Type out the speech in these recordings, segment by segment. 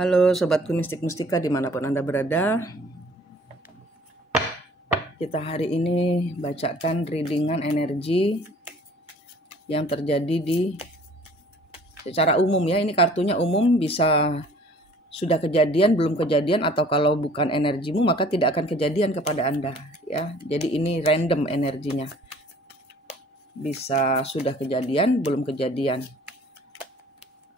Halo Sobatku Mistik Mustika dimanapun Anda berada. Kita hari ini bacakan readingan energi yang terjadi secara umum ya. Ini kartunya umum, bisa sudah kejadian, belum kejadian, atau kalau bukan energimu maka tidak akan kejadian kepada Anda ya. Jadi ini random energinya. Bisa sudah kejadian, belum kejadian,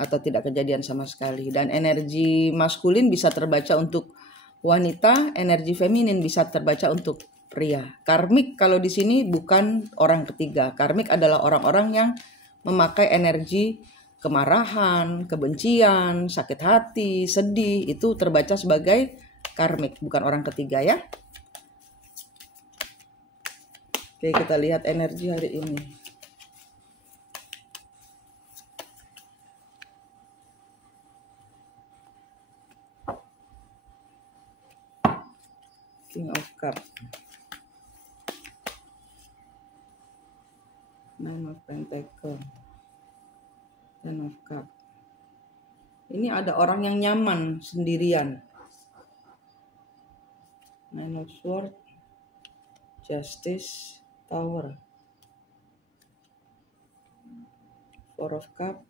atau tidak kejadian sama sekali. Dan energi maskulin bisa terbaca untuk wanita, energi feminin bisa terbaca untuk pria. Karmik kalau di sini bukan orang ketiga. Karmik adalah orang-orang yang memakai energi kemarahan, kebencian, sakit hati, sedih, itu terbaca sebagai karmik, bukan orang ketiga ya. Oke, kita lihat energi hari ini. King of Cup, Nine of Pentacle, Ten of Cup. Ini ada orang yang nyaman sendirian. Nine of Swords, Justice, Tower, Four of Cup,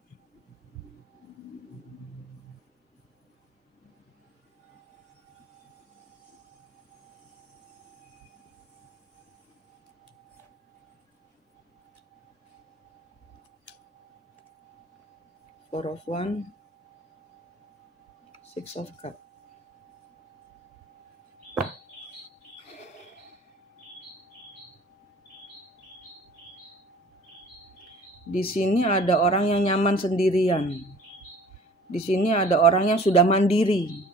Four of Wands, Six of Cup. Di sini ada orang yang nyaman sendirian. Di sini ada orang yang sudah mandiri.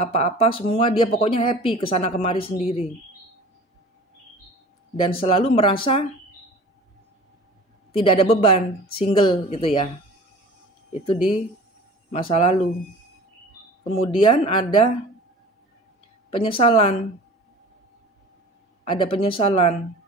Apa-apa semua dia pokoknya happy kesana kemari sendiri. Dan selalu merasa tidak ada beban, single gitu ya. Itu di masa lalu. Kemudian ada penyesalan. Ada penyesalan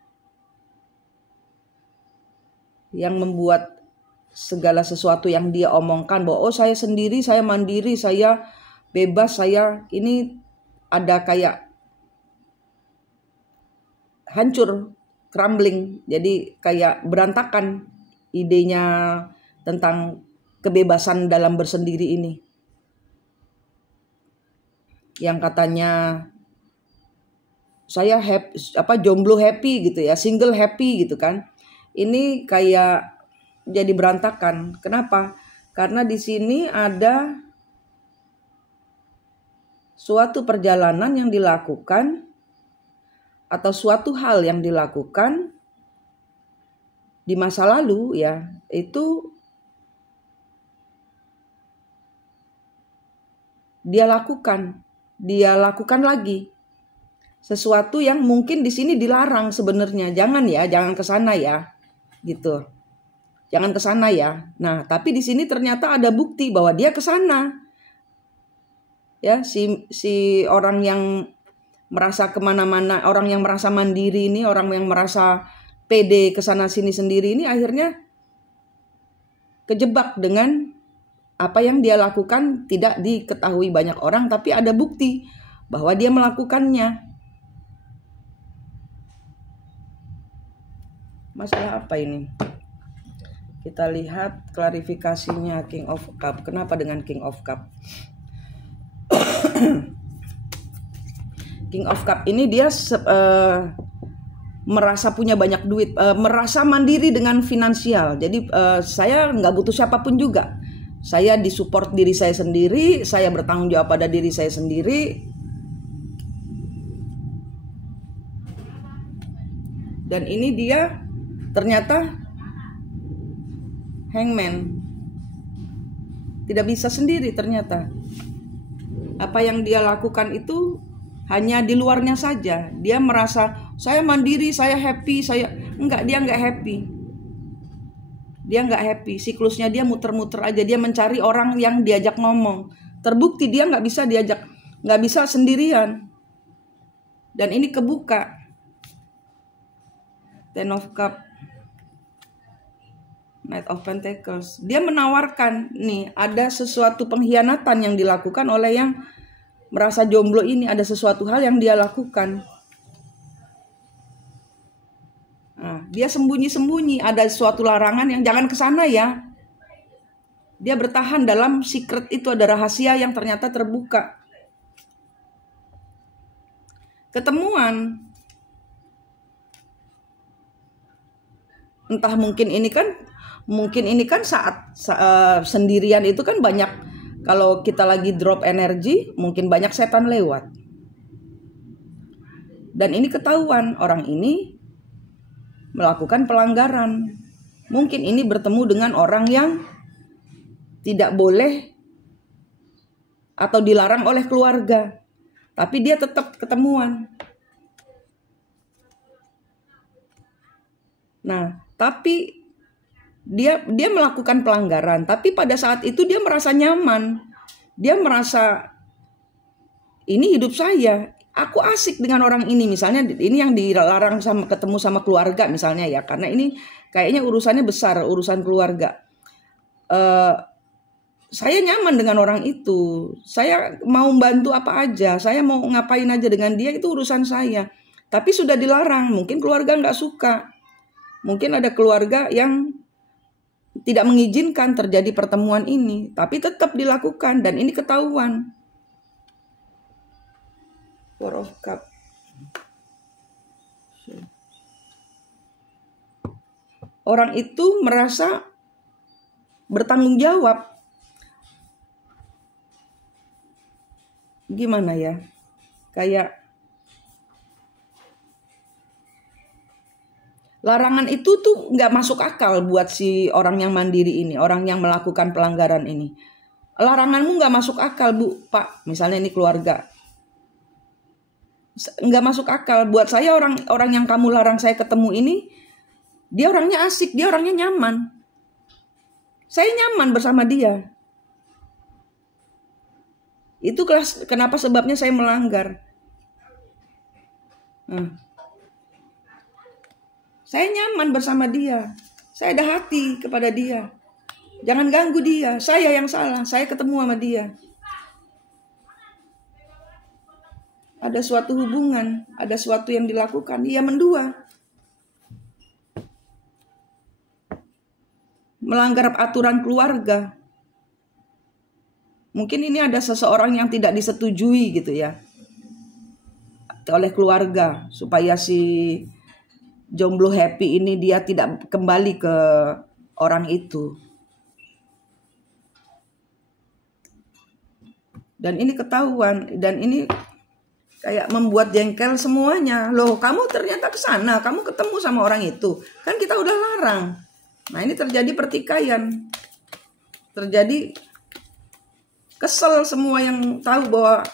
yang membuat segala sesuatu yang dia omongkan bahwa oh saya sendiri, saya mandiri, saya bebas, saya ini ada kayak hancur, crumbling, jadi kayak berantakan idenya tentang kebebasan dalam bersendiri ini. Yang katanya saya happy, jomblo happy gitu ya, single happy gitu kan. Ini kayak jadi berantakan. Kenapa? Karena di sini ada suatu perjalanan yang dilakukan atau suatu hal yang dilakukan di masa lalu ya, itu dia lakukan lagi sesuatu yang mungkin di sini dilarang sebenarnya. Jangan ke sana ya, gitu. Jangan ke sana ya. Nah, tapi di sini ternyata ada bukti bahwa dia ke sana. Ya, si orang yang merasa kemana-mana, orang yang merasa mandiri ini, orang yang merasa pede kesana sini sendiri ini akhirnya kejebak dengan apa yang dia lakukan tidak diketahui banyak orang, tapi ada bukti bahwa dia melakukannya. Masalah apa ini? Kita lihat klarifikasinya King of Cup. Kenapa dengan King of Cup? King of Cup ini dia merasa punya banyak duit, merasa mandiri dengan finansial. Jadi saya nggak butuh siapapun juga. Saya disupport diri saya sendiri, saya bertanggung jawab pada diri saya sendiri. Dan ini dia ternyata hangman. Tidak bisa sendiri ternyata. Apa yang dia lakukan itu hanya di luarnya saja. Dia merasa saya mandiri, saya happy, dia nggak happy. Dia nggak happy, siklusnya dia muter-muter aja. Dia mencari orang yang diajak ngomong. Terbukti dia nggak bisa sendirian. Dan ini kebuka. Ten of Cup, Knight of Pentacles. Dia menawarkan nih, ada sesuatu pengkhianatan yang dilakukan oleh yang merasa jomblo ini, ada sesuatu hal yang dia lakukan. Nah, dia sembunyi-sembunyi, ada suatu larangan yang jangan ke sana ya. Dia bertahan dalam secret itu, ada rahasia yang ternyata terbuka. Ketemuan. Entah mungkin ini kan saat sendirian itu kan banyak, kalau kita lagi drop energi, mungkin banyak setan lewat. Dan ini ketahuan, orang ini melakukan pelanggaran. Mungkin ini bertemu dengan orang yang tidak boleh atau dilarang oleh keluarga, tapi dia tetap ketemuan. Nah, tapi dia melakukan pelanggaran, tapi pada saat itu dia merasa nyaman. Dia merasa ini hidup saya, aku asik dengan orang ini. Misalnya ini yang dilarang sama ketemu sama keluarga misalnya ya, karena ini kayaknya urusannya besar, urusan keluarga. Saya nyaman dengan orang itu, saya mau bantu apa aja, saya mau ngapain aja dengan dia, itu urusan saya. Tapi sudah dilarang, mungkin keluarga nggak suka, mungkin ada keluarga yang tidak mengizinkan terjadi pertemuan ini, tapi tetap dilakukan dan ini ketahuan. Four of Cups. Orang itu merasa bertanggung jawab. Gimana ya? Kayak larangan itu tuh nggak masuk akal buat si orang yang mandiri ini, orang yang melakukan pelanggaran ini. Laranganmu nggak masuk akal, Bu, Pak. Misalnya ini keluarga. Nggak masuk akal. Buat saya orang yang kamu larang saya ketemu ini, dia orangnya asik, dia orangnya nyaman. Saya nyaman bersama dia. Itu kenapa sebabnya saya melanggar. Saya nyaman bersama dia. Saya ada hati kepada dia. Jangan ganggu dia. Saya yang salah. Saya ketemu sama dia. Ada suatu hubungan. Ada suatu yang dilakukan. Ia mendua. Melanggar aturan keluarga. Mungkin ini ada seseorang yang tidak disetujui gitu ya. Oleh keluarga. Supaya si jomblo happy ini dia tidak kembali ke orang itu. Dan ini ketahuan, dan ini kayak membuat jengkel semuanya. Loh, kamu ternyata ke sana, kamu ketemu sama orang itu. Kan kita udah larang. Nah, ini terjadi pertikaian. Terjadi kesel semua yang tahu bahwa,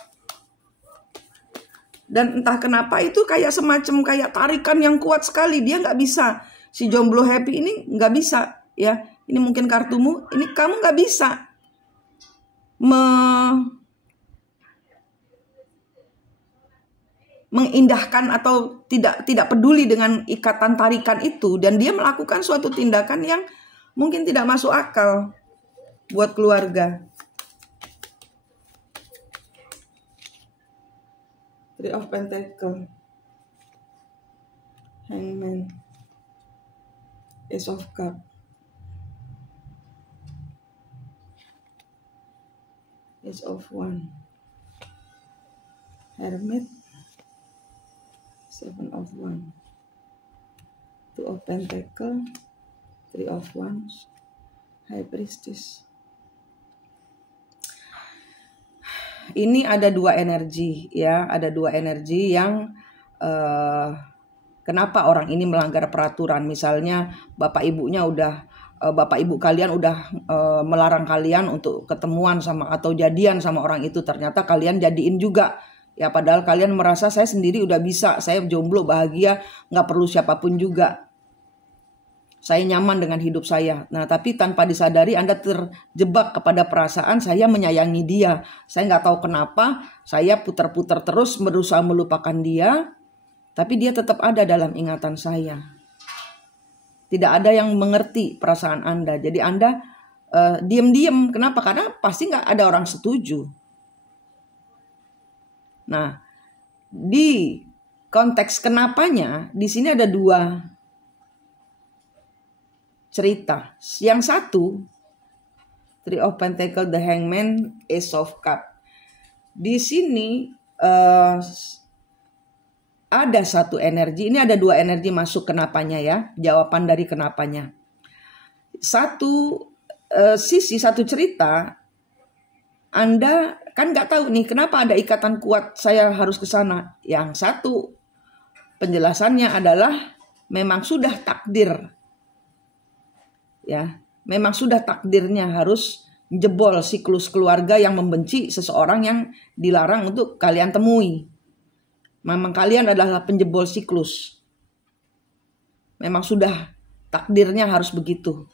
dan entah kenapa itu kayak semacam kayak tarikan yang kuat sekali. Dia nggak bisa, si jomblo happy ini nggak bisa ya. Ini mungkin kartumu, ini kamu nggak bisa mengindahkan atau tidak peduli dengan ikatan tarikan itu, dan dia melakukan suatu tindakan yang mungkin tidak masuk akal buat keluarga. Three of Pentacles, Hangman, Ace of Cups, Ace of Wands, Hermit, Seven of Wands, Two of Pentacles, Three of Wands, High Priestess. Ini ada dua energi ya, ada dua energi yang kenapa orang ini melanggar peraturan. Misalnya bapak ibu kalian udah melarang kalian untuk ketemuan sama atau jadian sama orang itu, ternyata kalian jadiin juga ya, padahal kalian merasa saya sendiri udah bisa, saya jomblo bahagia, nggak perlu siapapun juga. Saya nyaman dengan hidup saya. Nah, tapi tanpa disadari Anda terjebak kepada perasaan saya menyayangi dia. Saya nggak tahu kenapa, saya putar-putar terus berusaha melupakan dia, tapi dia tetap ada dalam ingatan saya. Tidak ada yang mengerti perasaan Anda. Jadi Anda diam-diam. Kenapa? Karena pasti nggak ada orang setuju. Nah, di konteks kenapanya, di sini ada dua cerita. Yang satu, Three of Pentacles, The Hangman, Ace of Cups. Di sini ada satu energi. Ini ada dua energi masuk kenapanya ya. Jawaban dari kenapanya. Satu sisi, satu cerita. Anda kan nggak tahu nih kenapa ada ikatan kuat saya harus ke sana. Yang satu penjelasannya adalah memang sudah takdir. Ya, memang sudah takdirnya harus jebol siklus keluarga yang membenci seseorang yang dilarang untuk kalian temui. Memang kalian adalah penjebol siklus. Memang sudah takdirnya harus begitu.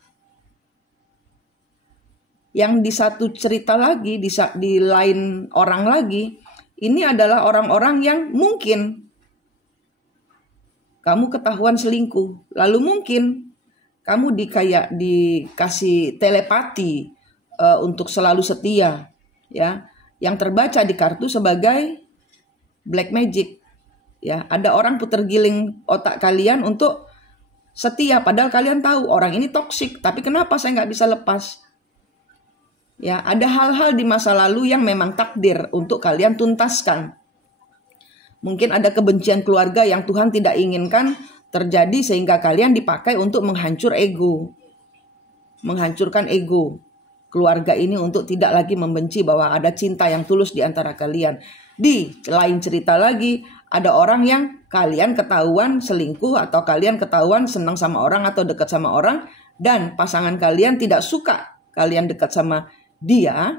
Yang di satu cerita lagi, di lain orang lagi, ini adalah orang-orang yang mungkin kamu ketahuan selingkuh. Lalu mungkin kamu dikasih telepati untuk selalu setia, ya. Yang terbaca di kartu sebagai black magic. Ya, ada orang putar giling otak kalian untuk setia, padahal kalian tahu orang ini toksik, tapi kenapa saya nggak bisa lepas? Ya, ada hal-hal di masa lalu yang memang takdir untuk kalian tuntaskan. Mungkin ada kebencian keluarga yang Tuhan tidak inginkan terjadi sehingga kalian dipakai untuk menghancurkan ego keluarga ini untuk tidak lagi membenci, bahwa ada cinta yang tulus di antara kalian. Di lain cerita lagi, ada orang yang kalian ketahuan selingkuh atau kalian ketahuan senang sama orang atau dekat sama orang, dan pasangan kalian tidak suka kalian dekat sama dia,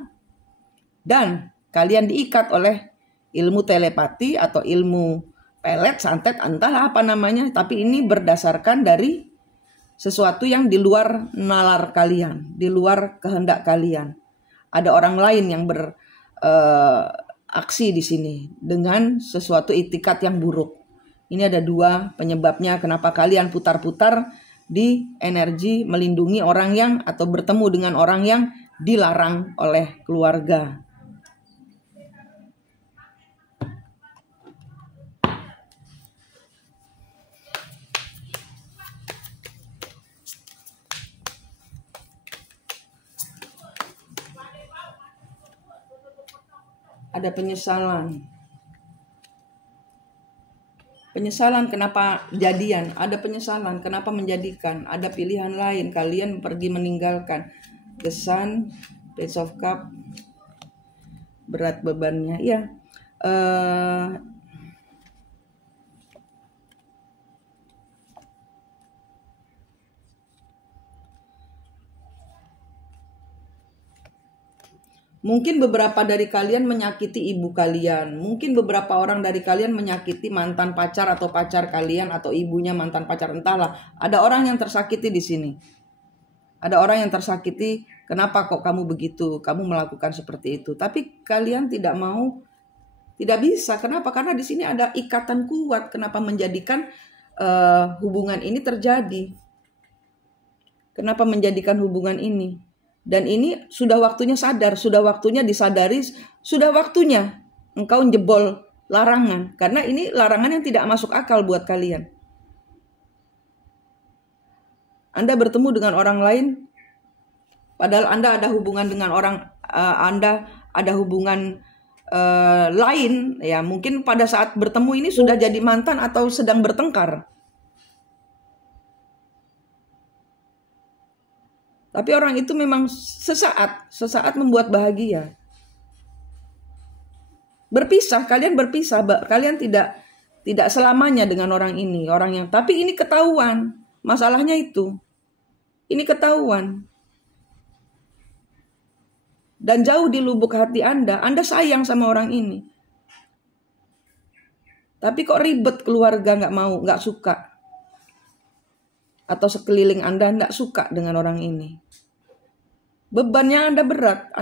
dan kalian diikat oleh ilmu telepati atau ilmu pelet, santet, entah apa namanya, tapi ini berdasarkan dari sesuatu yang di luar nalar kalian, di luar kehendak kalian. Ada orang lain yang beraksi di sini dengan sesuatu itikat yang buruk. Ini ada dua penyebabnya kenapa kalian putar-putar di energi melindungi orang yang atau bertemu dengan orang yang dilarang oleh keluarga. Ada penyesalan. Penyesalan kenapa jadian, ada penyesalan kenapa menjadikan, ada pilihan lain, kalian pergi meninggalkan. The Sun, Page of Cup, berat bebannya, ya. Mungkin beberapa dari kalian menyakiti ibu kalian. Mungkin beberapa orang dari kalian menyakiti mantan pacar atau pacar kalian atau ibunya mantan pacar, entahlah. Ada orang yang tersakiti di sini. Ada orang yang tersakiti, kenapa kok kamu begitu? Kamu melakukan seperti itu. Tapi kalian tidak mau, tidak bisa. Kenapa? Karena di sini ada ikatan kuat. Kenapa menjadikan hubungan ini terjadi? Kenapa menjadikan hubungan ini? Dan ini sudah waktunya sadar, sudah waktunya disadari, sudah waktunya engkau jebol larangan. Karena ini larangan yang tidak masuk akal buat kalian. Anda bertemu dengan orang lain, padahal Anda ada hubungan dengan orang, Anda ada hubungan lain, ya mungkin pada saat bertemu ini sudah jadi mantan atau sedang bertengkar. Tapi orang itu memang sesaat membuat bahagia. Berpisah, kalian berpisah, kalian tidak selamanya dengan orang ini, tapi ini ketahuan, masalahnya itu. Ini ketahuan. Dan jauh di lubuk hati Anda sayang sama orang ini. Tapi kok ribet, keluarga nggak mau, nggak suka. Atau sekeliling Anda nggak suka dengan orang ini. Bebannya Anda berat,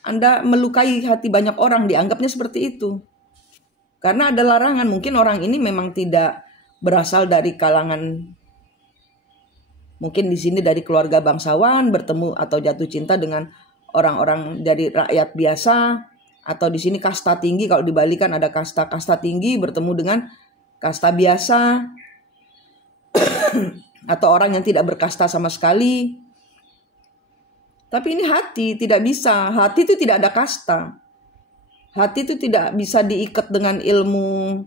Anda melukai hati banyak orang, dianggapnya seperti itu. Karena ada larangan, mungkin orang ini memang tidak berasal dari kalangan Mungkin di sini dari keluarga bangsawan bertemu atau jatuh cinta dengan orang-orang dari rakyat biasa, atau di sini kasta tinggi, kalau di Bali kan ada kasta tinggi bertemu dengan kasta biasa, atau orang yang tidak berkasta sama sekali. Tapi ini hati tidak bisa, hati itu tidak ada kasta. Hati itu tidak bisa diikat dengan ilmu.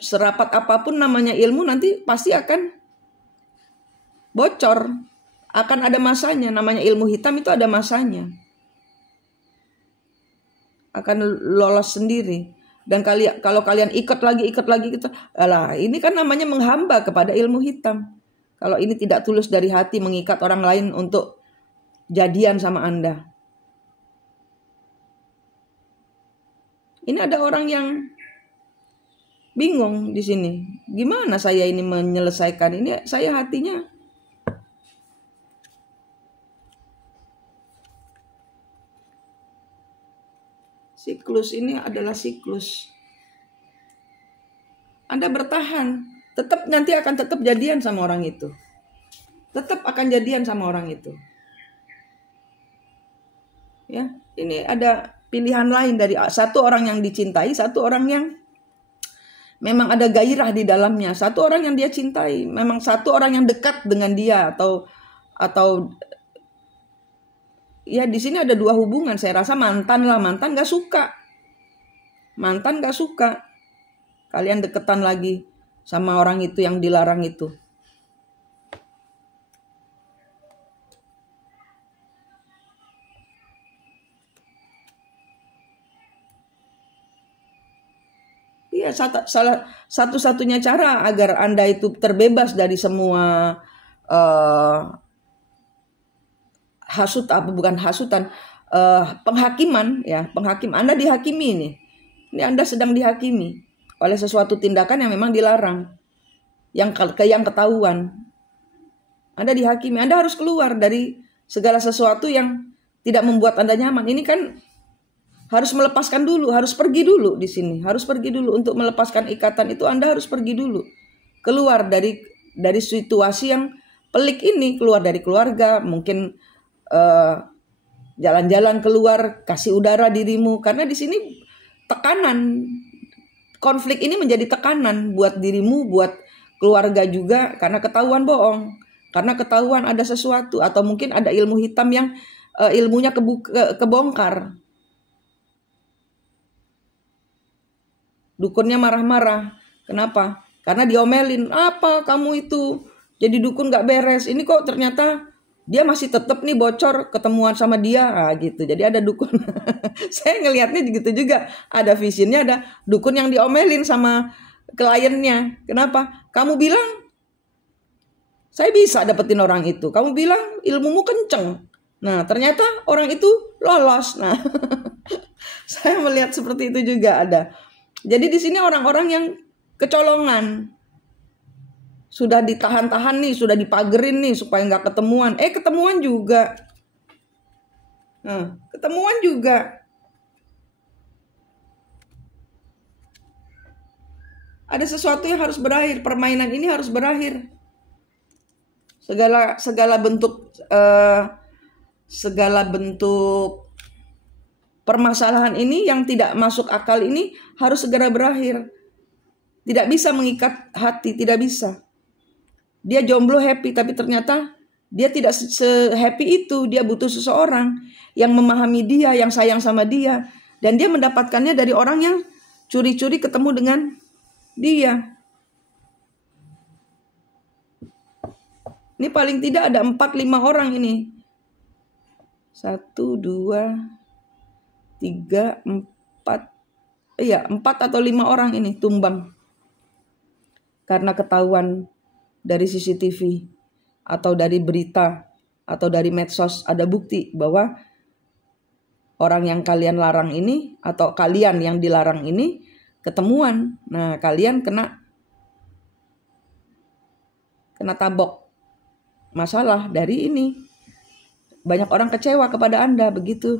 Serapat apapun namanya ilmu, nanti pasti akan bocor. Akan ada masanya, namanya ilmu hitam itu ada masanya. Akan lolos sendiri. Dan kalau kalian ikat lagi, alah, ini kan namanya menghamba kepada ilmu hitam. Kalau ini tidak tulus dari hati mengikat orang lain untuk jadian sama Anda. Ini ada orang yang bingung di sini. Gimana saya ini menyelesaikan ini? Saya hatinya siklus ini adalah siklus. Anda bertahan, tetap nanti akan tetap jadian sama orang itu. Tetap akan jadian sama orang itu. Ya, ini ada pilihan lain dari satu orang yang dicintai, satu orang yang memang ada gairah di dalamnya, satu orang yang dia cintai, memang satu orang yang dekat dengan dia, atau ya di sini ada dua hubungan. Saya rasa mantan nggak suka, kalian deketan lagi sama orang itu yang dilarang itu. Ya, satu-satunya cara agar Anda itu terbebas dari semua penghakiman, ya, Anda dihakimi nih. Ini Anda sedang dihakimi oleh sesuatu tindakan yang memang dilarang, yang ketahuan. Anda dihakimi, Anda harus keluar dari segala sesuatu yang tidak membuat Anda nyaman. Ini kan harus melepaskan dulu, harus pergi dulu di sini. Harus pergi dulu untuk melepaskan ikatan itu. Anda harus pergi dulu. Keluar dari situasi yang pelik ini, keluar dari keluarga, mungkin jalan-jalan keluar, kasih udara dirimu, karena di sini tekanan. Konflik ini menjadi tekanan buat dirimu, buat keluarga juga, karena ketahuan bohong, karena ketahuan ada sesuatu, atau mungkin ada ilmu hitam yang ilmunya kebongkar. Dukunnya marah-marah. Kenapa? Karena diomelin. Apa kamu itu? Jadi dukun gak beres. Ini kok ternyata dia masih tetap nih bocor ketemuan sama dia. Gitu. Jadi ada dukun. Saya ngelihatnya gitu juga. Ada visionnya, ada dukun yang diomelin sama kliennya. Kenapa? Kamu bilang saya bisa dapetin orang itu. Kamu bilang ilmumu kenceng. Nah ternyata orang itu lolos. Nah saya melihat seperti itu juga ada. Jadi di sini orang-orang yang kecolongan, sudah ditahan-tahan nih, sudah dipagerin nih supaya nggak ketemuan. Ketemuan juga. Nah, ketemuan juga. Ada sesuatu yang harus berakhir. Permainan ini harus berakhir. Segala bentuk permasalahan ini yang tidak masuk akal ini harus segera berakhir. Tidak bisa mengikat hati, tidak bisa. Dia jomblo happy, tapi ternyata dia tidak se-happy itu. Dia butuh seseorang yang memahami dia, yang sayang sama dia. Dan dia mendapatkannya dari orang yang curi-curi ketemu dengan dia. Ini paling tidak ada 4-5 orang ini. 1, 2, 3, 4. Iya, 4 atau 5 orang ini tumbang. Karena ketahuan dari CCTV atau dari berita atau dari medsos, ada bukti bahwa orang yang kalian larang ini atau kalian yang dilarang ini ketemuan. Nah, kalian kena tabok masalah dari ini. Banyak orang kecewa kepada Anda begitu.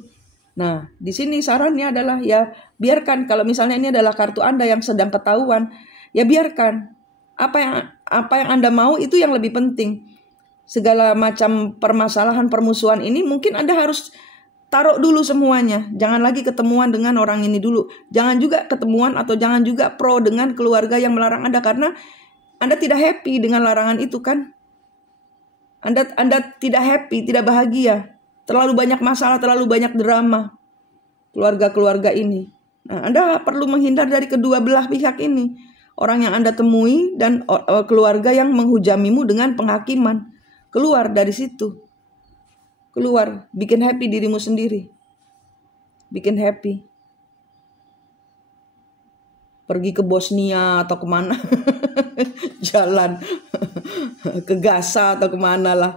Nah, di sini sarannya adalah ya biarkan, kalau misalnya ini adalah kartu Anda yang sedang ketahuan, ya biarkan. Apa yang apa yang Anda mau itu yang lebih penting. Segala macam permasalahan permusuhan ini mungkin Anda harus taruh dulu semuanya. Jangan lagi ketemuan dengan orang ini dulu. Jangan juga ketemuan atau jangan juga pro dengan keluarga yang melarang Anda, karena Anda tidak happy dengan larangan itu kan. Anda tidak happy, tidak bahagia. Terlalu banyak masalah, terlalu banyak drama keluarga-keluarga ini. Nah, Anda perlu menghindar dari kedua belah pihak ini. Orang yang Anda temui dan keluarga yang menghujamimu dengan penghakiman. Keluar dari situ. Keluar, bikin happy dirimu sendiri. Bikin happy. Pergi ke Bosnia atau kemana. Jalan. Ke Gaza atau kemana lah.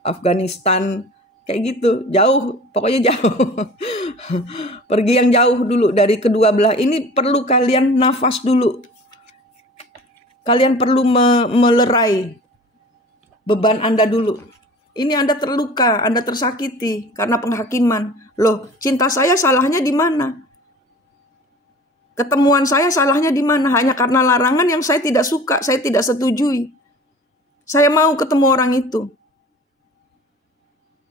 Afghanistan. Kayak gitu. Jauh. Pokoknya jauh. Pergi yang jauh dulu dari kedua belah. Ini perlu kalian nafas dulu. Kalian perlu melerai beban Anda dulu. Ini Anda terluka, Anda tersakiti karena penghakiman. Loh, cinta saya salahnya di mana? Ketemuan saya salahnya di mana? Hanya karena larangan yang saya tidak suka, saya tidak setujui. Saya mau ketemu orang itu.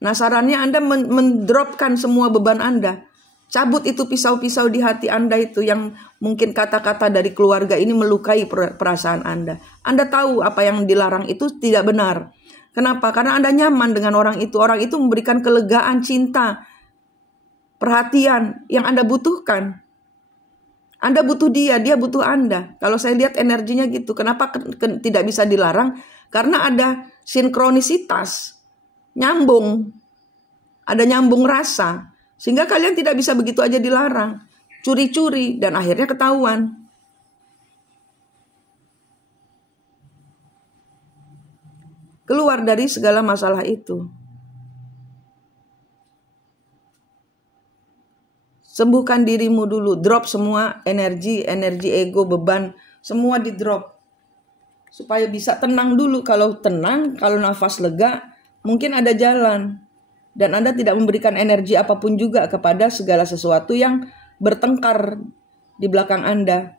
Nah, sarannya Anda mendropkan semua beban Anda. Cabut itu pisau-pisau di hati Anda itu yang mungkin kata-kata dari keluarga ini melukai perasaan Anda. Anda tahu apa yang dilarang itu tidak benar. Kenapa? Karena Anda nyaman dengan orang itu. Orang itu memberikan kelegaan, cinta, perhatian yang Anda butuhkan. Anda butuh dia butuh Anda. Kalau saya lihat energinya gitu. Kenapa tidak bisa dilarang? Karena ada sinkronisitas. Nyambung. Ada nyambung rasa. Sehingga kalian tidak bisa begitu aja dilarang. Curi-curi dan akhirnya ketahuan. Keluar dari segala masalah itu. Sembuhkan dirimu dulu. Drop semua energi ego, beban. Semua di drop. Supaya bisa tenang dulu. Kalau tenang, kalau nafas lega, mungkin ada jalan. Dan Anda tidak memberikan energi apapun juga kepada segala sesuatu yang bertengkar di belakang Anda.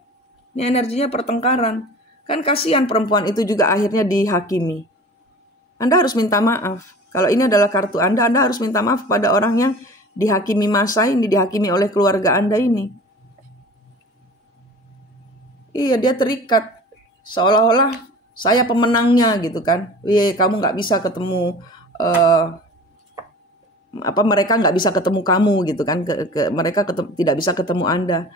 Ini energinya pertengkaran. Kan kasihan perempuan itu juga akhirnya dihakimi. Anda harus minta maaf. Kalau ini adalah kartu Anda harus minta maaf pada orang yang dihakimi masa ini, dihakimi oleh keluarga Anda ini. Iya, dia terikat. Seolah-olah saya pemenangnya gitu kan. Kamu gak bisa ketemu... mereka nggak bisa ketemu kamu gitu kan, mereka tidak bisa ketemu Anda.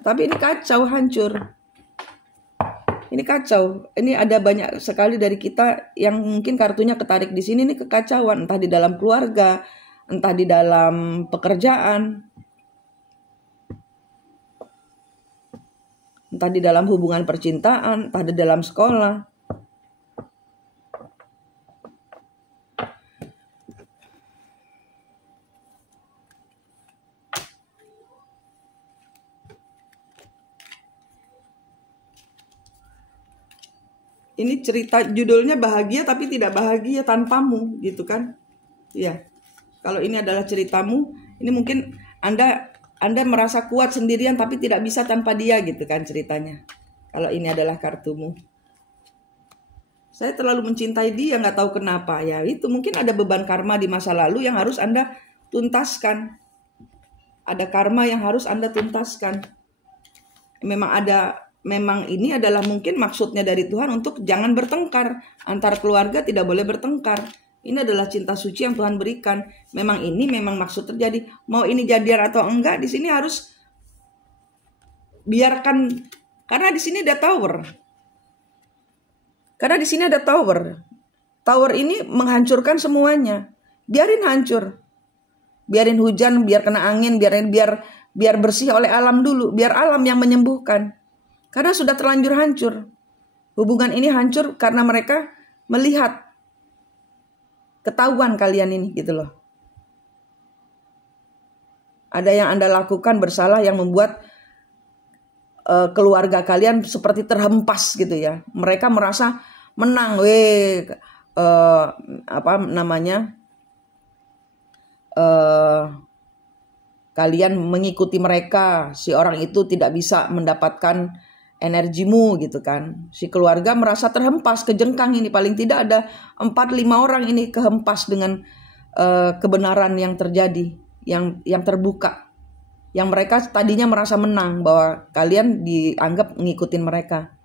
Tapi ini kacau, hancur. Ini kacau. Ini ada banyak sekali dari kita yang mungkin kartunya ketarik di sini, ini kekacauan, entah di dalam keluarga, entah di dalam pekerjaan, entah di dalam hubungan percintaan, entah di dalam sekolah. Ini cerita judulnya bahagia tapi tidak bahagia tanpamu gitu kan. Iya. Kalau ini adalah ceritamu, ini mungkin Anda merasa kuat sendirian tapi tidak bisa tanpa dia gitu kan ceritanya. Kalau ini adalah kartumu. Saya terlalu mencintai dia, nggak tahu kenapa. Ya itu mungkin ada beban karma di masa lalu yang harus Anda tuntaskan. Ada karma yang harus Anda tuntaskan. Memang ini adalah mungkin maksudnya dari Tuhan untuk jangan bertengkar. Antar keluarga tidak boleh bertengkar. Ini adalah cinta suci yang Tuhan berikan. Memang maksud terjadi. Mau ini jadian atau enggak, di sini harus biarkan. Karena di sini ada tower. Tower ini menghancurkan semuanya. Biarin hancur. Biarin hujan, biar kena angin, biar bersih oleh alam dulu. Biar alam yang menyembuhkan. Karena sudah terlanjur hancur. Hubungan ini hancur karena mereka melihat ketahuan kalian ini gitu loh. Ada yang Anda lakukan bersalah yang membuat keluarga kalian seperti terhempas gitu ya. Mereka merasa menang. kalian mengikuti mereka, si orang itu tidak bisa mendapatkan energimu gitu kan. Si keluarga merasa terhempas, kejengkang ini, paling tidak ada 4-5 orang ini kehempas dengan kebenaran yang terjadi, yang terbuka. Yang mereka tadinya merasa menang bahwa kalian dianggap ngikutin mereka.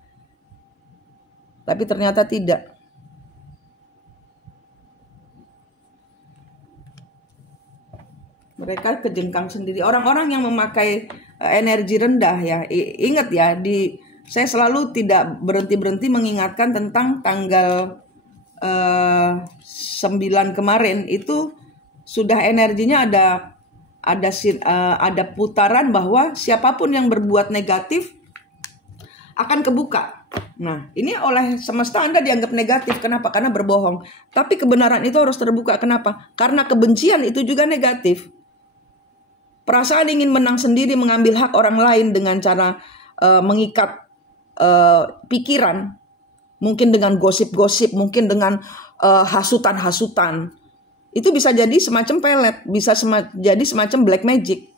Tapi ternyata tidak. Mereka kejengkang sendiri. Orang-orang yang memakai energi rendah ya, ingat ya, saya selalu tidak berhenti-berhenti mengingatkan tentang tanggal 9 kemarin itu sudah energinya ada putaran bahwa siapapun yang berbuat negatif akan kebuka. Nah, ini oleh semesta Anda dianggap negatif. Kenapa? Karena berbohong. Tapi kebenaran itu harus terbuka. Kenapa? Karena kebencian itu juga negatif. Perasaan ingin menang sendiri, mengambil hak orang lain dengan cara mengikat pikiran, mungkin dengan gosip-gosip, mungkin dengan hasutan-hasutan. Itu bisa jadi semacam pelet, bisa jadi semacam black magic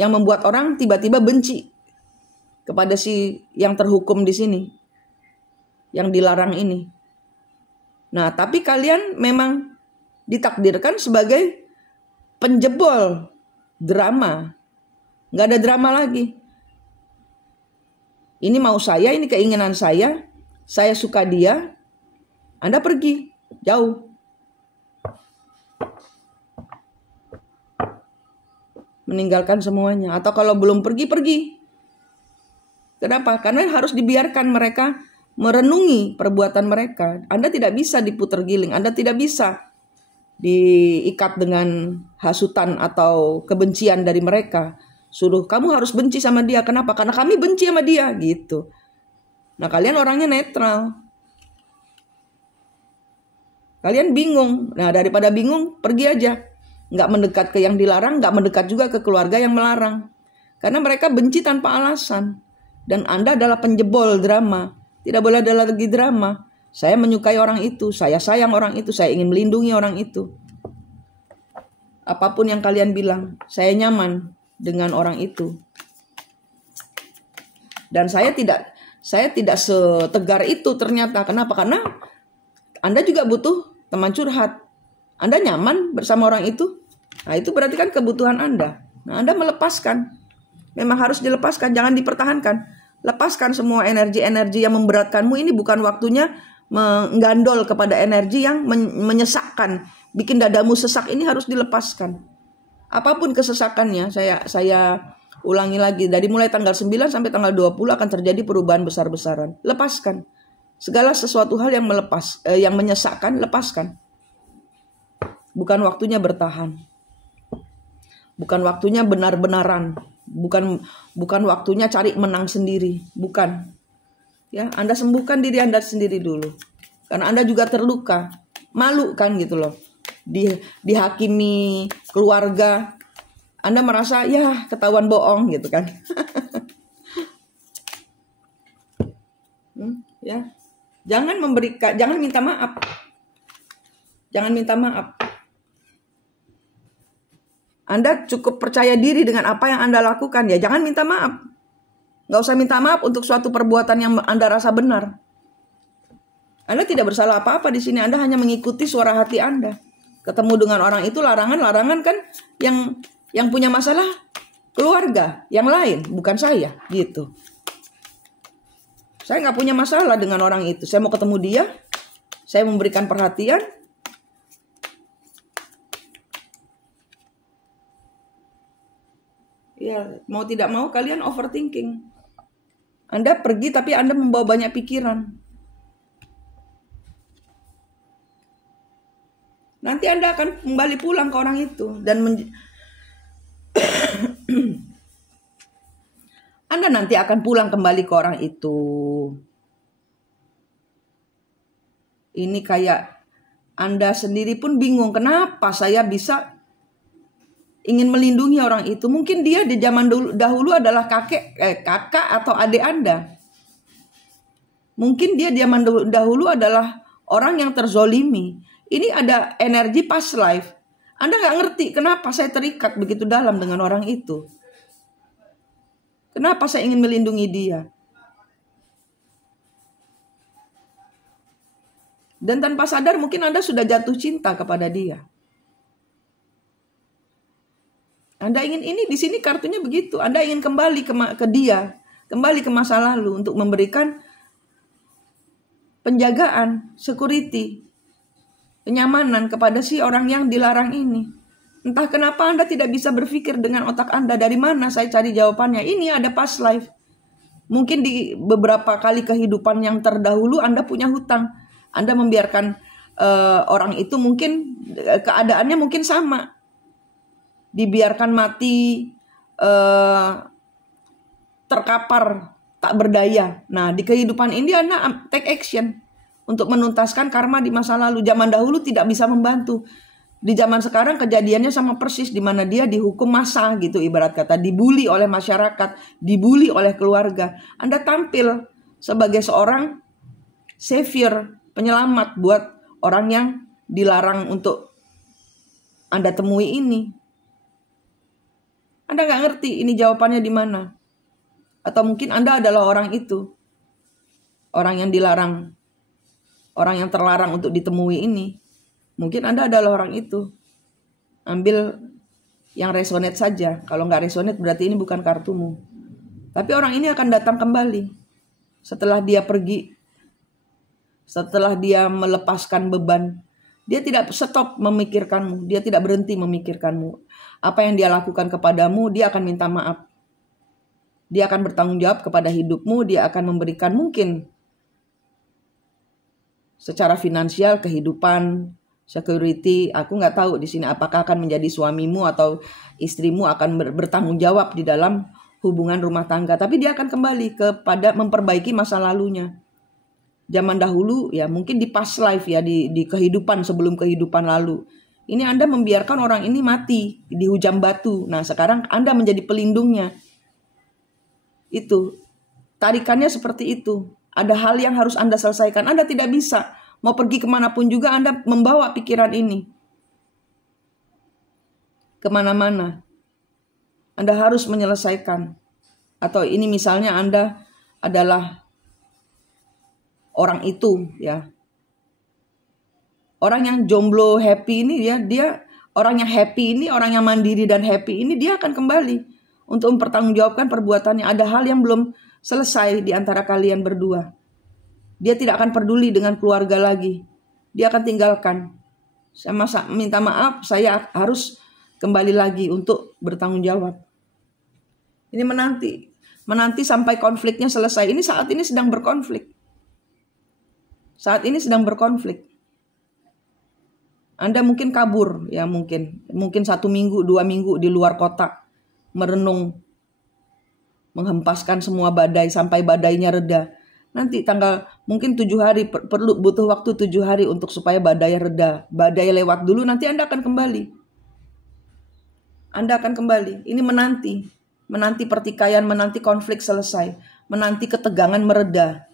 yang membuat orang tiba-tiba benci kepada si yang terhukum di sini, yang dilarang ini. Nah, tapi kalian memang ditakdirkan sebagai penjebol drama. Nggak ada drama lagi. Ini mau saya, ini keinginan saya suka dia, Anda pergi jauh. Meninggalkan semuanya. Atau kalau belum pergi. Kenapa? Karena harus dibiarkan mereka merenungi perbuatan mereka. Anda tidak bisa diputar giling, Anda tidak bisa diikat dengan hasutan atau kebencian dari mereka. Suruh kamu harus benci sama dia. Kenapa? Karena kami benci sama dia gitu. Nah, kalian orangnya netral. Kalian bingung. Nah, daripada bingung, pergi aja. Nggak mendekat ke yang dilarang, nggak mendekat juga ke keluarga yang melarang. Karena mereka benci tanpa alasan. Dan Anda adalah penjebol drama. Tidak boleh ada lagi drama. Saya menyukai orang itu, saya sayang orang itu, saya ingin melindungi orang itu. Apapun yang kalian bilang, saya nyaman dengan orang itu. Dan saya tidak setegar itu ternyata. Kenapa? Karena Anda juga butuh teman curhat. Anda nyaman bersama orang itu. Nah, itu berarti kan kebutuhan Anda. Nah, Anda melepaskan. Memang harus dilepaskan, jangan dipertahankan. Lepaskan semua energi-energi yang memberatkanmu. Ini bukan waktunya menggandol kepada energi yang menyesakkan, bikin dadamu sesak. Ini harus dilepaskan. Apapun kesesakannya, saya ulangi lagi, dari mulai tanggal 9 sampai tanggal 20 akan terjadi perubahan besar-besaran. Lepaskan. Segala sesuatu hal yang yang menyesakkan, lepaskan. Bukan waktunya bertahan. Bukan waktunya benar-benaran. Bukan waktunya cari menang sendiri. Bukan. Ya, Anda sembuhkan diri Anda sendiri dulu. Karena Anda juga terluka. Malu kan gitu loh. Dihakimi keluarga. Anda merasa ya ketahuan bohong gitu kan. Ya. Jangan minta maaf. Jangan minta maaf. Anda cukup percaya diri dengan apa yang Anda lakukan ya. Jangan minta maaf. Nggak usah minta maaf untuk suatu perbuatan yang Anda rasa benar. Anda tidak bersalah apa-apa di sini. Anda hanya mengikuti suara hati Anda. Ketemu dengan orang itu larangan kan yang punya masalah keluarga yang lain, bukan saya gitu. Saya nggak punya masalah dengan orang itu. Saya mau ketemu dia, saya memberikan perhatian. Ya, mau tidak mau kalian overthinking. Anda pergi tapi Anda membawa banyak pikiran. Nanti Anda akan kembali pulang ke orang itu dan Anda nanti akan pulang kembali ke orang itu. Ini kayak Anda sendiri pun bingung, kenapa saya bisa ingin melindungi orang itu. Mungkin dia di zaman dahulu adalah kakak atau adik Anda. Mungkin dia di zaman dahulu adalah orang yang terzolimi. Ini ada energi past life. Anda nggak ngerti kenapa saya terikat begitu dalam dengan orang itu. Kenapa saya ingin melindungi dia. Dan tanpa sadar mungkin Anda sudah jatuh cinta kepada dia. Anda ingin ini, di sini kartunya begitu. Anda ingin kembali ke dia, kembali ke masa lalu untuk memberikan penjagaan, security, kenyamanan kepada si orang yang dilarang ini. Entah kenapa Anda tidak bisa berpikir dengan otak Anda, dari mana saya cari jawabannya. Ini ada past life. Mungkin di beberapa kali kehidupan yang terdahulu Anda punya hutang. Anda membiarkan orang itu mungkin keadaannya mungkin sama. Dibiarkan mati, terkapar, tak berdaya. Nah, di kehidupan ini Anda take action untuk menuntaskan karma di masa lalu. Zaman dahulu tidak bisa membantu. Di zaman sekarang kejadiannya sama persis, di mana dia dihukum massa gitu, ibarat kata dibully oleh masyarakat, dibully oleh keluarga. Anda tampil sebagai seorang savior, penyelamat buat orang yang dilarang untuk Anda temui ini. Anda nggak ngerti ini jawabannya di mana. Atau mungkin Anda adalah orang itu. Orang yang dilarang. Orang yang terlarang untuk ditemui ini. Mungkin Anda adalah orang itu. Ambil yang resonate saja. Kalau nggak resonate berarti ini bukan kartumu. Tapi orang ini akan datang kembali. Setelah dia pergi. Setelah dia melepaskan beban. Dia tidak stop memikirkanmu. Dia tidak berhenti memikirkanmu. Apa yang dia lakukan kepadamu, dia akan minta maaf. Dia akan bertanggung jawab kepada hidupmu. Dia akan memberikan mungkin secara finansial, kehidupan, security. Aku nggak tahu di sini apakah akan menjadi suamimu atau istrimu akan bertanggung jawab di dalam hubungan rumah tangga. Tapi dia akan kembali kepada memperbaiki masa lalunya. Zaman dahulu ya mungkin di past life ya, di kehidupan sebelum kehidupan lalu. Ini Anda membiarkan orang ini mati, dihujam batu. Nah sekarang Anda menjadi pelindungnya. Itu, tarikannya seperti itu. Ada hal yang harus Anda selesaikan. Anda tidak bisa, mau pergi kemanapun juga Anda membawa pikiran ini. Kemana-mana. Anda harus menyelesaikan. Atau ini misalnya Anda adalah orang itu ya. Orang yang jomblo happy ini dia orang yang happy ini, orang yang mandiri dan happy ini dia akan kembali untuk mempertanggungjawabkan perbuatannya. Ada hal yang belum selesai di antara kalian berdua. Dia tidak akan peduli dengan keluarga lagi. Dia akan tinggalkan. Saya minta maaf, saya harus kembali lagi untuk bertanggung jawab. Ini menanti sampai konfliknya selesai. Ini saat ini sedang berkonflik. Saat ini sedang berkonflik. Anda mungkin kabur, ya mungkin 1 minggu, 2 minggu di luar kota, merenung, menghempaskan semua badai sampai badainya reda. Nanti mungkin 7 hari, butuh waktu 7 hari untuk supaya badai reda. Badai lewat dulu, nanti Anda akan kembali. Anda akan kembali. Ini menanti pertikaian, menanti konflik selesai, menanti ketegangan mereda.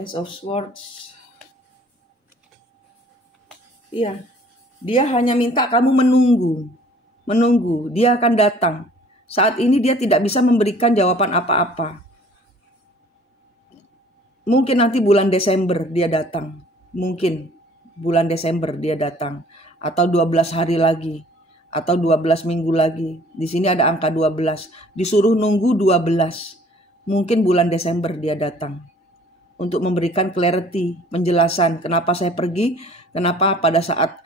Ace of Swords. Iya. Dia hanya minta kamu menunggu. Dia akan datang. Saat ini dia tidak bisa memberikan jawaban apa-apa. Mungkin nanti bulan Desember dia datang. Mungkin bulan Desember dia datang. Atau 12 hari lagi. Atau 12 minggu lagi. Di sini ada angka 12. Disuruh nunggu 12. Mungkin bulan Desember dia datang. Untuk memberikan clarity, penjelasan kenapa saya pergi, kenapa pada saat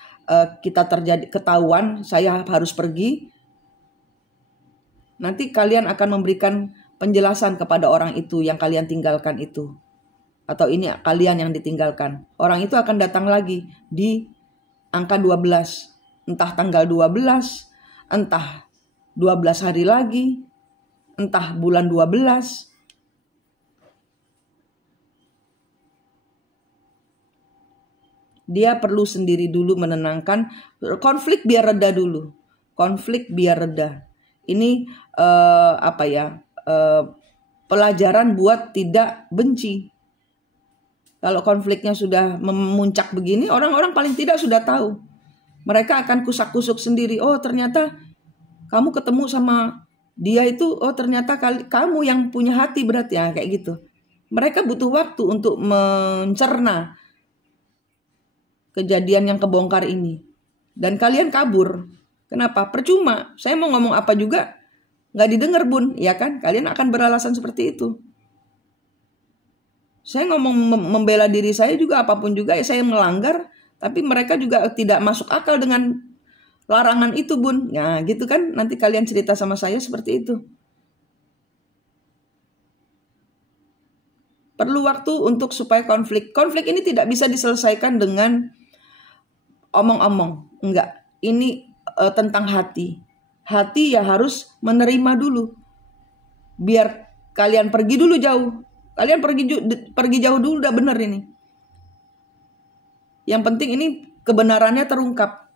kita terjadi ketahuan saya harus pergi. Nanti kalian akan memberikan penjelasan kepada orang itu yang kalian tinggalkan itu. Atau ini kalian yang ditinggalkan. Orang itu akan datang lagi di angka 12. Entah tanggal 12, entah 12 hari lagi, entah bulan 12. Dia perlu sendiri dulu menenangkan konflik biar reda dulu. Konflik biar reda. Ini pelajaran buat tidak benci. Kalau konfliknya sudah memuncak begini, orang-orang paling tidak sudah tahu. Mereka akan kusak-kusuk sendiri. Oh, ternyata kamu ketemu sama dia itu, oh ternyata kamu yang punya hati berarti ya, kayak gitu. Mereka butuh waktu untuk mencerna kejadian yang kebongkar ini. Dan kalian kabur. Kenapa? Percuma. Saya mau ngomong apa juga nggak didengar, Bun, ya kan? Kalian akan beralasan seperti itu. Saya ngomong membela diri saya juga, apapun juga ya saya melanggar, tapi mereka juga tidak masuk akal dengan larangan itu, Bun. Nah, gitu kan? Nanti kalian cerita sama saya seperti itu. Perlu waktu untuk supaya konflik ini tidak bisa diselesaikan dengan omong-omong. Enggak. Ini tentang hati. Hati ya harus menerima dulu. Biar kalian pergi dulu jauh. Kalian pergi jauh dulu, udah benar ini. Yang penting ini kebenarannya terungkap.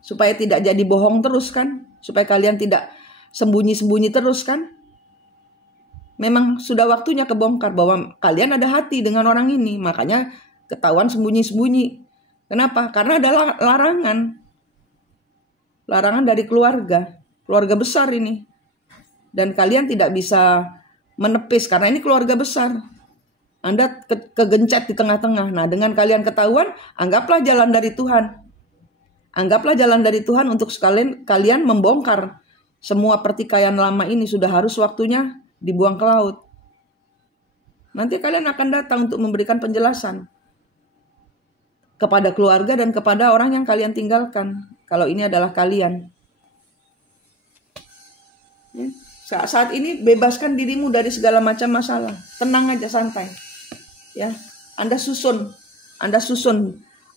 Supaya tidak jadi bohong terus kan. Supaya kalian tidak sembunyi-sembunyi terus kan. Memang sudah waktunya kebongkar bahwa kalian ada hati dengan orang ini. Makanya ketahuan sembunyi-sembunyi. Kenapa? Karena ada larangan. Larangan dari keluarga. Keluarga besar ini. Dan kalian tidak bisa menepis karena ini keluarga besar. Anda kegencet di tengah-tengah. Nah, dengan kalian ketahuan, anggaplah jalan dari Tuhan. Anggaplah jalan dari Tuhan untuk kalian membongkar semua pertikaian lama ini. Sudah harus waktunya dibuang ke laut. Nanti kalian akan datang untuk memberikan penjelasan kepada keluarga dan kepada orang yang kalian tinggalkan. Kalau ini adalah kalian. Ya. Saat ini bebaskan dirimu dari segala macam masalah. Tenang aja, santai. Ya, Anda susun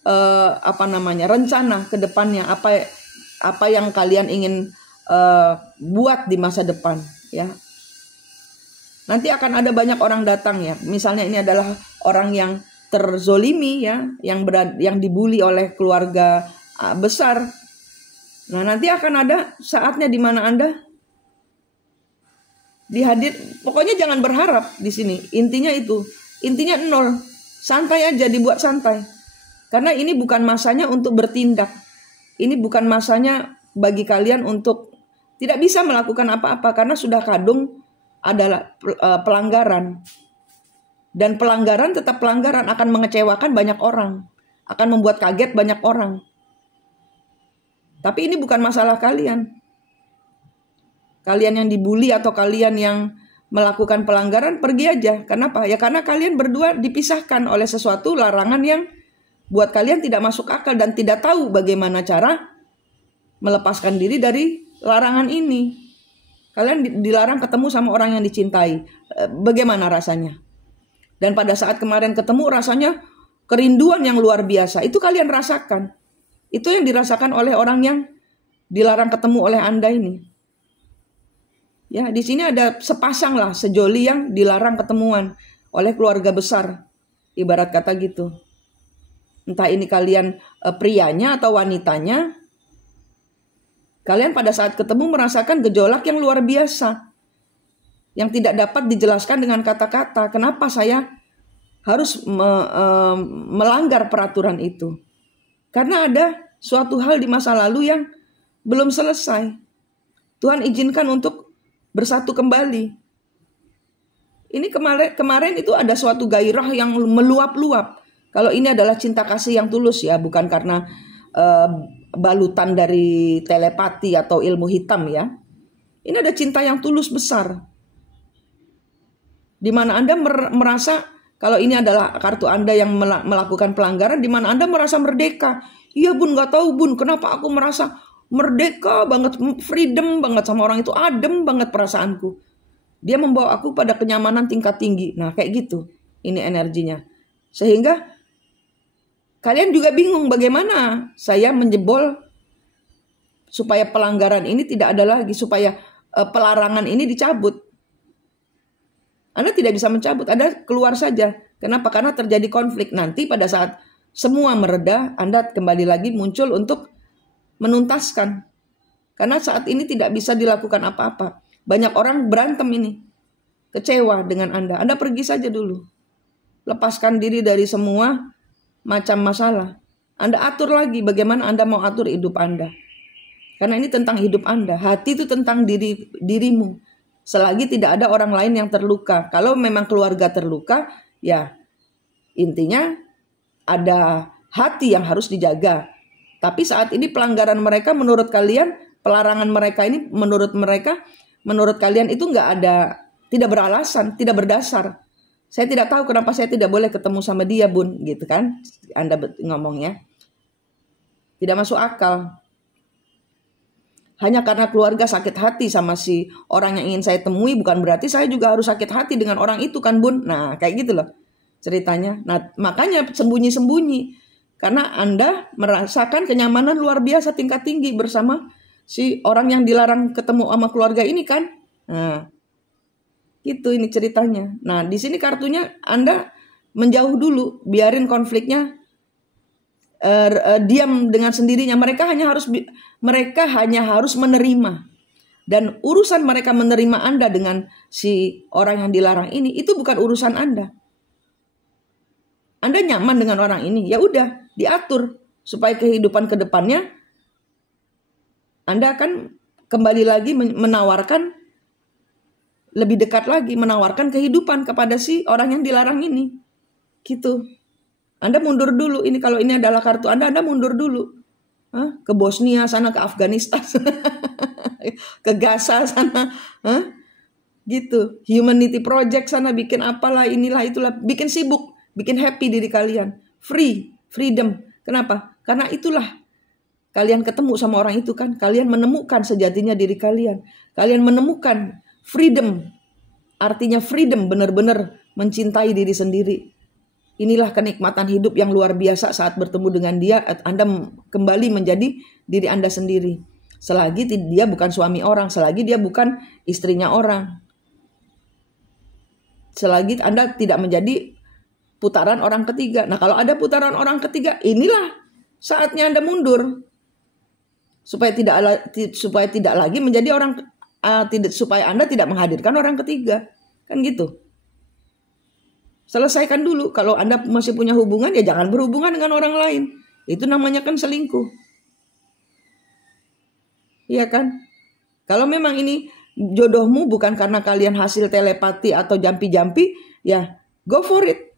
rencana ke depannya, apa yang kalian ingin buat di masa depan, ya. Nanti akan ada banyak orang datang ya. Misalnya ini adalah orang yang terzolimi ya, yang dibully oleh keluarga besar. Nah, nanti akan ada saatnya di mana Anda pokoknya jangan berharap di sini. Intinya itu. Intinya 0. Santai aja, dibuat santai. Karena ini bukan masanya untuk bertindak. Ini bukan masanya bagi kalian untuk tidak bisa melakukan apa-apa karena sudah kadung adalah pelanggaran. Dan pelanggaran tetap pelanggaran, akan mengecewakan banyak orang, akan membuat kaget banyak orang. Tapi ini bukan masalah kalian. Kalian yang dibully atau kalian yang melakukan pelanggaran, pergi aja. Kenapa? Ya karena kalian berdua dipisahkan oleh sesuatu larangan yang buat kalian tidak masuk akal dan tidak tahu bagaimana cara melepaskan diri dari larangan ini. Kalian dilarang ketemu sama orang yang dicintai. Bagaimana rasanya? Dan pada saat kemarin ketemu rasanya kerinduan yang luar biasa. Itu kalian rasakan. Itu yang dirasakan oleh orang yang dilarang ketemu oleh Anda ini. Ya, di sini ada sepasang lah sejoli yang dilarang ketemuan oleh keluarga besar. Ibarat kata gitu. Entah ini kalian prianya atau wanitanya. Kalian pada saat ketemu merasakan gejolak yang luar biasa. Yang tidak dapat dijelaskan dengan kata-kata. Kenapa saya harus melanggar peraturan itu? Karena ada suatu hal di masa lalu yang belum selesai. Tuhan izinkan untuk bersatu kembali. Ini kemarin itu ada suatu gairah yang meluap-luap. Kalau ini adalah cinta kasih yang tulus ya, bukan karena balutan dari telepati atau ilmu hitam ya. Ini ada cinta yang tulus besar. Di mana Anda merasa kalau ini adalah kartu Anda yang melakukan pelanggaran, di mana Anda merasa merdeka. Iya Bun, gak tahu Bun, kenapa aku merasa merdeka banget, freedom banget sama orang itu, adem banget perasaanku. Dia membawa aku pada kenyamanan tingkat tinggi. Nah kayak gitu, ini energinya. Sehingga kalian juga bingung bagaimana saya menjebol supaya pelanggaran ini tidak ada lagi, supaya pelarangan ini dicabut. Anda tidak bisa mencabut, Anda keluar saja. Kenapa? Karena terjadi konflik. Nanti pada saat semua mereda, Anda kembali lagi muncul untuk menuntaskan. Karena saat ini tidak bisa dilakukan apa-apa. Banyak orang berantem ini, kecewa dengan Anda. Anda pergi saja dulu. Lepaskan diri dari semua macam masalah. Anda atur lagi bagaimana Anda mau atur hidup Anda. Karena ini tentang hidup Anda. Hati itu tentang dirimu. Selagi tidak ada orang lain yang terluka. Kalau memang keluarga terluka, ya intinya ada hati yang harus dijaga. Tapi saat ini pelanggaran mereka menurut kalian, pelarangan mereka ini menurut kalian itu tidak beralasan, tidak berdasar. Saya tidak tahu kenapa saya tidak boleh ketemu sama dia, Bun, gitu kan? Anda ngomongnya. Tidak masuk akal. Hanya karena keluarga sakit hati sama si orang yang ingin saya temui, bukan berarti saya juga harus sakit hati dengan orang itu kan, Bun. Nah, kayak gitu loh ceritanya. Nah, makanya sembunyi-sembunyi. Karena Anda merasakan kenyamanan luar biasa tingkat tinggi bersama si orang yang dilarang ketemu sama keluarga ini kan. Nah, gitu ini ceritanya. Nah, di sini kartunya Anda menjauh dulu, biarin konfliknya diam dengan sendirinya. Mereka hanya harus menerima. Dan urusan mereka menerima Anda dengan si orang yang dilarang ini, itu bukan urusan Anda. Anda nyaman dengan orang ini, ya udah diatur supaya kehidupan ke depannya Anda akan kembali lagi menawarkan lebih dekat lagi, menawarkan kehidupan kepada si orang yang dilarang ini. Gitu. Anda mundur dulu. Ini kalau ini adalah kartu Anda mundur dulu. Ke Bosnia sana, ke Afghanistan, ke Gaza sana, gitu. Humanity Project sana bikin apalah, inilah itulah, bikin sibuk, bikin happy diri kalian. Freedom. Kenapa? Karena itulah kalian ketemu sama orang itu kan, kalian menemukan sejatinya diri kalian. Kalian menemukan freedom. Artinya freedom benar-benar mencintai diri sendiri. Inilah kenikmatan hidup yang luar biasa saat bertemu dengan dia. Anda kembali menjadi diri Anda sendiri. Selagi dia bukan suami orang, selagi dia bukan istrinya orang. Selagi Anda tidak menjadi putaran orang ketiga. Nah, kalau ada putaran orang ketiga, inilah saatnya Anda mundur. Supaya tidak lagi menjadi orang supaya Anda tidak menghadirkan orang ketiga. Kan gitu. Selesaikan dulu. Kalau Anda masih punya hubungan, ya jangan berhubungan dengan orang lain. Itu namanya kan selingkuh. Iya kan? Kalau memang ini jodohmu bukan karena kalian hasil telepati atau jampi-jampi, ya go for it.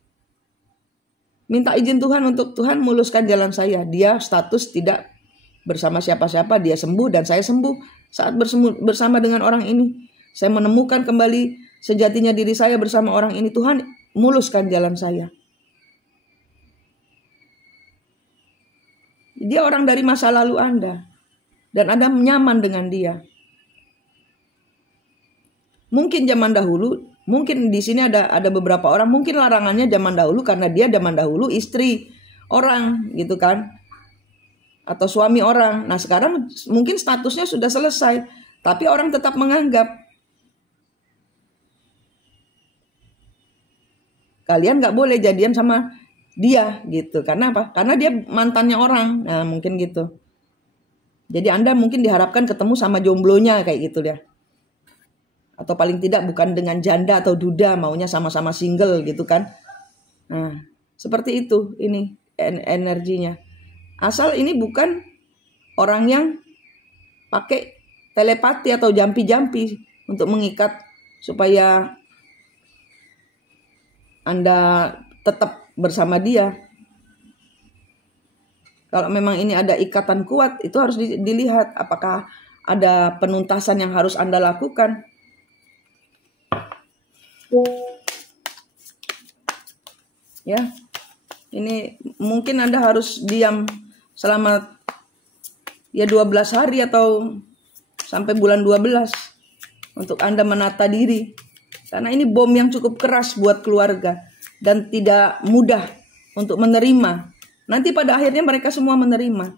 Minta izin Tuhan untuk Tuhan muluskan jalan saya. Dia status tidak bersama siapa-siapa, dia sembuh dan saya sembuh saat bersama dengan orang ini. Saya menemukan kembali sejatinya diri saya bersama orang ini. Tuhan, muluskan jalan saya. Dia orang dari masa lalu Anda. Dan Anda nyaman dengan dia. Mungkin zaman dahulu, mungkin di sini ada beberapa orang, mungkin larangannya zaman dahulu karena dia zaman dahulu istri orang gitu kan. Atau suami orang. Nah sekarang mungkin statusnya sudah selesai. Tapi orang tetap menganggap kalian gak boleh jadian sama dia gitu. Karena apa? Karena dia mantannya orang. Nah mungkin gitu. Jadi Anda mungkin diharapkan ketemu sama jomblonya kayak gitu ya. Atau paling tidak bukan dengan janda atau duda, maunya sama-sama single gitu kan. Nah seperti itu ini energinya. Asal ini bukan orang yang pakai telepati atau jampi-jampi untuk mengikat supaya Anda tetap bersama dia. Kalau memang ini ada ikatan kuat, itu harus dilihat apakah ada penuntasan yang harus Anda lakukan. Ya, ini mungkin Anda harus diam selama 12 hari atau sampai bulan 12 untuk Anda menata diri. Karena ini bom yang cukup keras buat keluarga dan tidak mudah untuk menerima. Nanti pada akhirnya mereka semua menerima.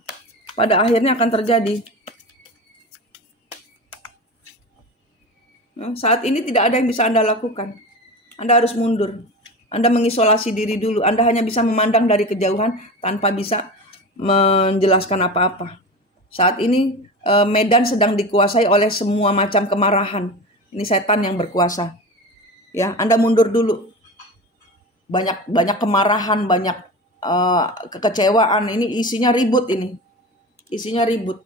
Pada akhirnya akan terjadi. Nah, saat ini tidak ada yang bisa Anda lakukan. Anda harus mundur. Anda mengisolasi diri dulu. Anda hanya bisa memandang dari kejauhan tanpa bisa menjelaskan apa-apa. Saat ini Medan sedang dikuasai oleh semua macam kemarahan. Ini setan yang berkuasa. Ya, Anda mundur dulu. Banyak kemarahan, banyak kekecewaan. Ini isinya ribut ini. Isinya ribut.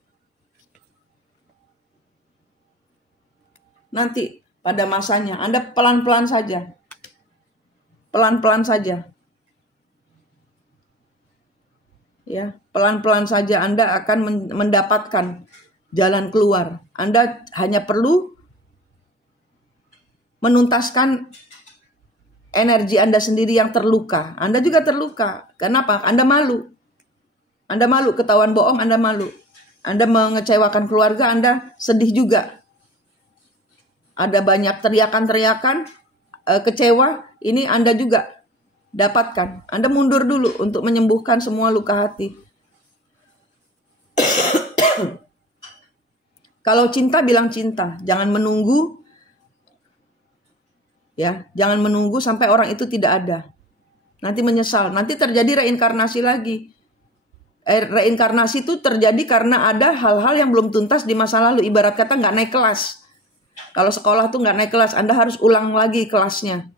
Nanti pada masanya Anda pelan-pelan saja. Pelan-pelan saja. Ya, pelan-pelan saja Anda akan mendapatkan jalan keluar. Anda hanya perlu menuntaskan energi Anda sendiri yang terluka. Anda juga terluka. Kenapa? Anda malu. Anda malu ketahuan bohong, Anda malu. Anda mengecewakan keluarga, Anda sedih juga. Ada banyak teriakan-teriakan, kecewa, ini Anda juga dapatkan. Anda mundur dulu untuk menyembuhkan semua luka hati. Kalau cinta, bilang cinta. Jangan menunggu. Ya, jangan menunggu sampai orang itu tidak ada. Nanti menyesal, nanti terjadi reinkarnasi lagi. Reinkarnasi itu terjadi karena ada hal-hal yang belum tuntas di masa lalu. Ibarat kata nggak naik kelas. Kalau sekolah tuh nggak naik kelas, Anda harus ulang lagi kelasnya.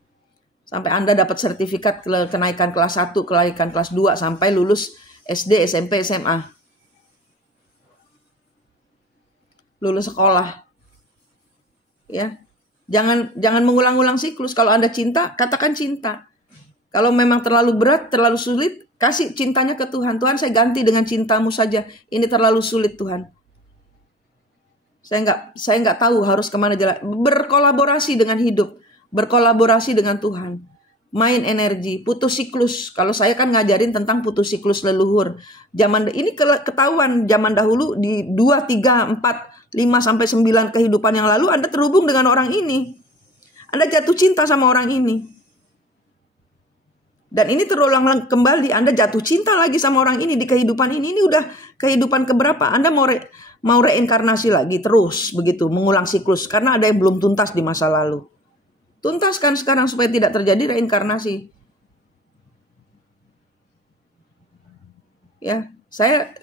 Sampai Anda dapat sertifikat kenaikan kelas 1, kenaikan kelas 2, sampai lulus SD, SMP, SMA. Lulus sekolah. Ya. Jangan mengulang-ulang siklus. Kalau Anda cinta, katakan cinta. Kalau memang terlalu berat, terlalu sulit, kasih cintanya ke Tuhan. Tuhan, saya ganti dengan cintamu saja. Ini terlalu sulit, Tuhan. Saya nggak tahu harus kemana jalan. Berkolaborasi dengan hidup, berkolaborasi dengan Tuhan. Main energi, putus siklus. Kalau saya kan ngajarin tentang putus siklus leluhur. Ini ketahuan zaman dahulu di 2, 3, 4, 5 sampai 9 kehidupan yang lalu Anda terhubung dengan orang ini. Anda jatuh cinta sama orang ini. Dan ini terulang kembali, Anda jatuh cinta lagi sama orang ini di kehidupan ini. Ini udah kehidupan keberapa? Anda mau reinkarnasi lagi terus begitu, mengulang siklus karena ada yang belum tuntas di masa lalu. Tuntaskan sekarang supaya tidak terjadi reinkarnasi. Ya, saya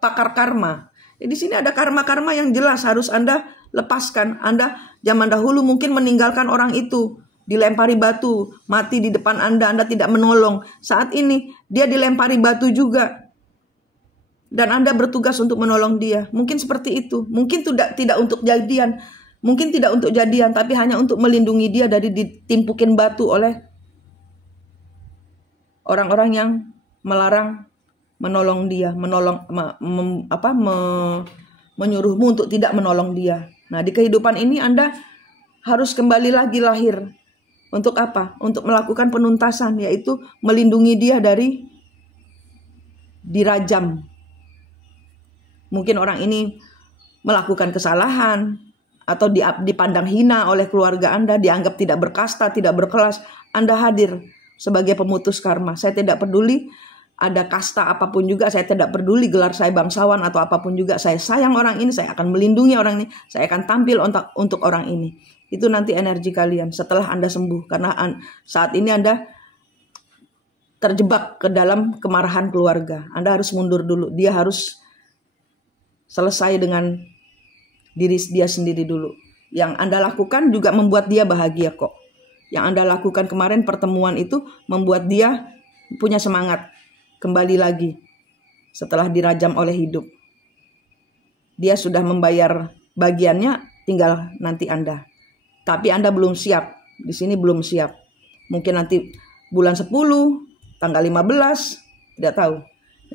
pakar karma. Di sini ada karma-karma yang jelas harus Anda lepaskan. Anda zaman dahulu mungkin meninggalkan orang itu, dilempari batu, mati di depan Anda tidak menolong. Saat ini dia dilempari batu juga. Dan Anda bertugas untuk menolong dia. Mungkin seperti itu. Mungkin tidak untuk jadian. Mungkin tidak untuk jadian, tapi hanya untuk melindungi dia dari ditimpukin batu oleh orang-orang yang melarang menolong dia, menyuruhmu untuk tidak menolong dia. Nah, di kehidupan ini Anda harus kembali lagi lahir. Untuk apa? Untuk melakukan penuntasan, yaitu melindungi dia dari dirajam. Mungkin orang ini melakukan kesalahan atau dipandang hina oleh keluarga Anda, dianggap tidak berkasta, tidak berkelas. Anda hadir sebagai pemutus karma. Saya tidak peduli ada kasta apapun juga, saya tidak peduli gelar saya bangsawan atau apapun juga, saya sayang orang ini, saya akan melindungi orang ini, saya akan tampil untuk orang ini. Itu nanti energi kalian setelah Anda sembuh. Karena saat ini Anda terjebak ke dalam kemarahan keluarga. Anda harus mundur dulu. Dia harus selesai dengan diri dia sendiri dulu. Yang Anda lakukan juga membuat dia bahagia kok. Yang Anda lakukan kemarin pertemuan itu membuat dia punya semangat kembali lagi setelah dirajam oleh hidup. Dia sudah membayar bagiannya, tinggal nanti Anda. Tapi Anda belum siap. Di sini belum siap. Mungkin nanti bulan 10, tanggal 15, tidak tahu.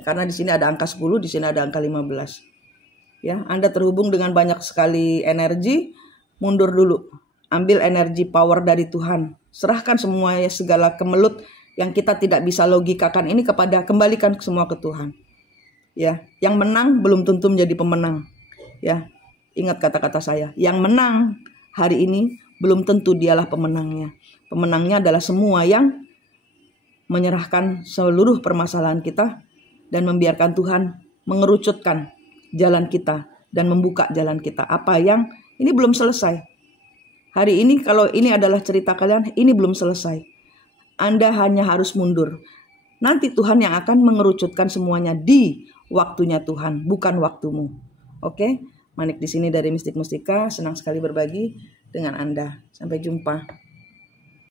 Karena di sini ada angka 10, di sini ada angka 15. Ya, Anda terhubung dengan banyak sekali energi, mundur dulu. Ambil energi power dari Tuhan. Serahkan semua segala kemelut yang kita tidak bisa logikakan ini kembalikan semua ke Tuhan. Ya, yang menang belum tentu menjadi pemenang. Ya, ingat kata-kata saya. Yang menang hari ini belum tentu dialah pemenangnya. Pemenangnya adalah semua yang menyerahkan seluruh permasalahan kita dan membiarkan Tuhan mengerucutkan jalan kita dan membuka jalan kita. Apa yang ini belum selesai. Hari ini kalau ini adalah cerita kalian, ini belum selesai. Anda hanya harus mundur. Nanti Tuhan yang akan mengerucutkan semuanya di waktunya Tuhan, bukan waktumu. Oke? Manik di sini dari Mistik Mustika, senang sekali berbagi dengan Anda. Sampai jumpa.